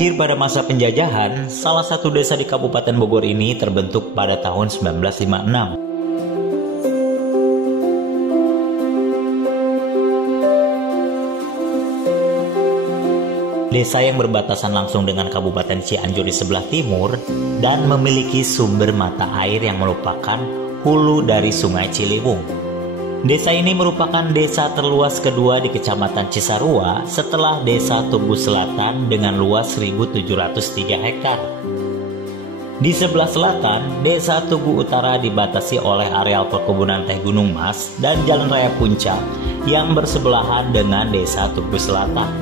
Lahir pada masa penjajahan, salah satu desa di Kabupaten Bogor ini terbentuk pada tahun 1956. Desa yang berbatasan langsung dengan Kabupaten Cianjur di sebelah timur dan memiliki sumber mata air yang merupakan hulu dari Sungai Ciliwung. Desa ini merupakan desa terluas kedua di Kecamatan Cisarua setelah Desa Tugu Selatan dengan luas 1.703 hektar. Di sebelah selatan, Desa Tugu Utara dibatasi oleh areal perkebunan teh Gunung Mas dan Jalan Raya Puncak yang bersebelahan dengan Desa Tugu Selatan.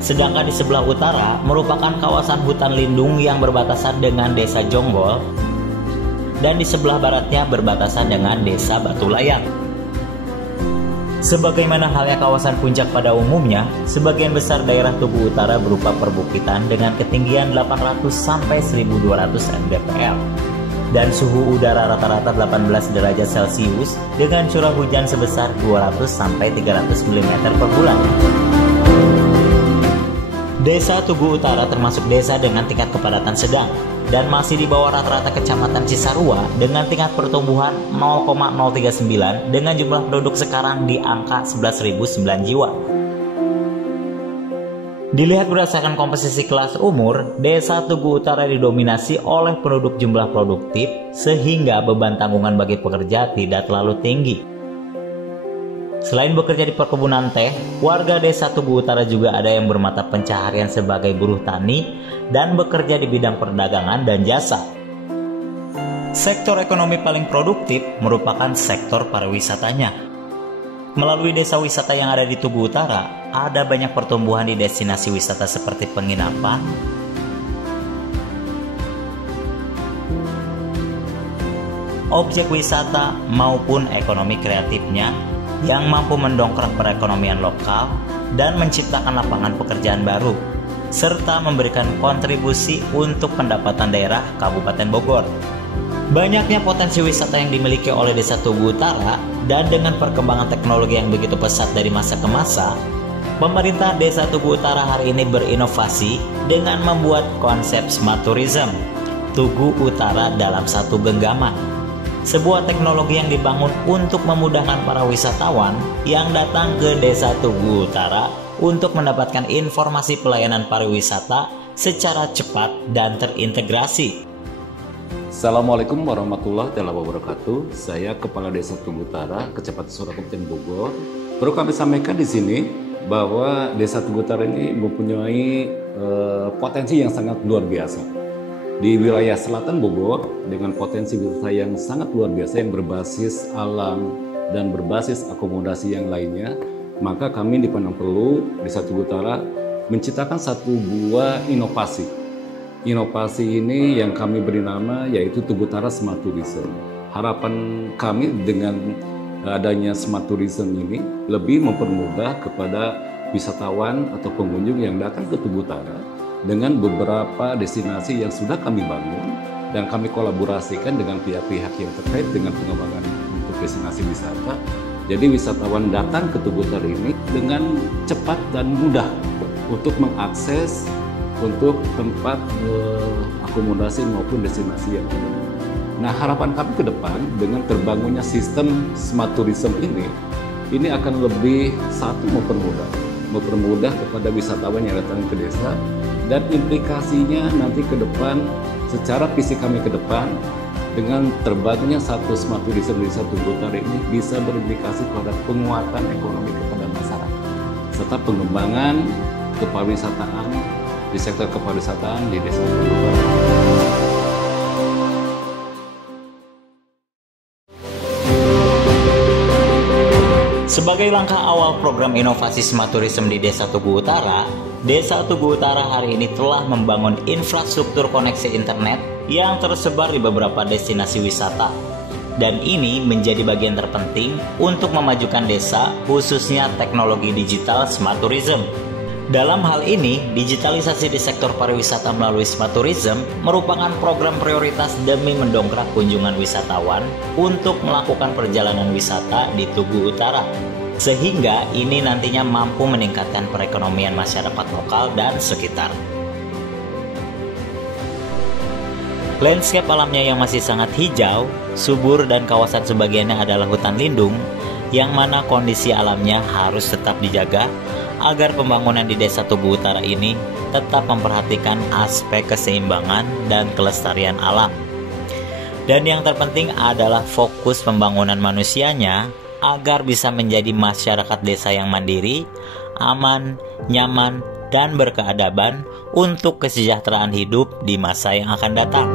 Sedangkan di sebelah utara merupakan kawasan hutan lindung yang berbatasan dengan Desa Jonggol dan di sebelah baratnya berbatasan dengan Desa Batu Layang. Sebagaimana halnya kawasan puncak pada umumnya, sebagian besar daerah Tugu Utara berupa perbukitan dengan ketinggian 800 sampai 1200 mdpl dan suhu udara rata-rata 18 derajat Celcius dengan curah hujan sebesar 200 sampai 300 mm per bulan. Desa Tugu Utara termasuk desa dengan tingkat kepadatan sedang dan masih di bawah rata-rata Kecamatan Cisarua dengan tingkat pertumbuhan 0,039 dengan jumlah penduduk sekarang di angka 11.009 jiwa. Dilihat berdasarkan komposisi kelas umur, Desa Tugu Utara didominasi oleh penduduk jumlah produktif sehingga beban tanggungan bagi pekerja tidak terlalu tinggi. Selain bekerja di perkebunan teh, warga Desa Tugu Utara juga ada yang bermata pencaharian sebagai buruh tani dan bekerja di bidang perdagangan dan jasa. Sektor ekonomi paling produktif merupakan sektor pariwisatanya. Melalui desa wisata yang ada di Tugu Utara, ada banyak pertumbuhan di destinasi wisata seperti penginapan, objek wisata maupun ekonomi kreatifnya yang mampu mendongkrak perekonomian lokal dan menciptakan lapangan pekerjaan baru, serta memberikan kontribusi untuk pendapatan daerah Kabupaten Bogor. Banyaknya potensi wisata yang dimiliki oleh Desa Tugu Utara dan dengan perkembangan teknologi yang begitu pesat dari masa ke masa, pemerintah Desa Tugu Utara hari ini berinovasi dengan membuat konsep Smart Tourism, Tugu Utara dalam satu genggaman. Sebuah teknologi yang dibangun untuk memudahkan para wisatawan yang datang ke Desa Tugu Utara untuk mendapatkan informasi pelayanan pariwisata secara cepat dan terintegrasi. Assalamualaikum warahmatullahi wabarakatuh. Saya Kepala Desa Tugu Utara, Kecamatan Cisarua, Kabupaten Bogor. Perlu kami sampaikan di sini bahwa Desa Tugu Utara ini mempunyai potensi yang sangat luar biasa. Di wilayah selatan Bogor dengan potensi wisata yang sangat luar biasa yang berbasis alam dan berbasis akomodasi yang lainnya, maka kami dipandang perlu Desa Tugu Utara menciptakan satu buah inovasi. Inovasi ini yang kami beri nama yaitu Tugu Utara Smart Tourism. Harapan kami dengan adanya Smart Tourism ini lebih mempermudah kepada wisatawan atau pengunjung yang datang ke Tugu Utara dengan beberapa destinasi yang sudah kami bangun dan kami kolaborasikan dengan pihak-pihak yang terkait dengan pengembangan untuk destinasi wisata. Jadi wisatawan datang ke Tugu Utara ini dengan cepat dan mudah untuk mengakses untuk tempat akomodasi maupun destinasi yang ada. Nah, harapan kami ke depan dengan terbangunnya sistem Smart Tourism ini akan lebih mempermudah kepada wisatawan yang datang ke desa, dan implikasinya nanti ke depan secara visi kami ke depan dengan terbangunnya satu Smart Tourism di Desa Tugu Utara ini bisa berimplikasi pada penguatan ekonomi kepada masyarakat serta pengembangan kepariwisataan di sektor kepariwisataan di Desa Tugu Utara. Sebagai langkah awal program inovasi Smart Tourism di Desa Tugu Utara, Desa Tugu Utara hari ini telah membangun infrastruktur koneksi internet yang tersebar di beberapa destinasi wisata. Dan ini menjadi bagian terpenting untuk memajukan desa, khususnya teknologi digital Smart Tourism. Dalam hal ini, digitalisasi di sektor pariwisata melalui Smart Tourism merupakan program prioritas demi mendongkrak kunjungan wisatawan untuk melakukan perjalanan wisata di Tugu Utara. Sehingga ini nantinya mampu meningkatkan perekonomian masyarakat lokal dan sekitar. Landscape alamnya yang masih sangat hijau, subur, dan kawasan sebagiannya adalah hutan lindung, yang mana kondisi alamnya harus tetap dijaga agar pembangunan di Desa Tugu Utara ini tetap memperhatikan aspek keseimbangan dan kelestarian alam. Dan yang terpenting adalah fokus pembangunan manusianya agar bisa menjadi masyarakat desa yang mandiri, aman, nyaman, dan berkeadaban untuk kesejahteraan hidup di masa yang akan datang.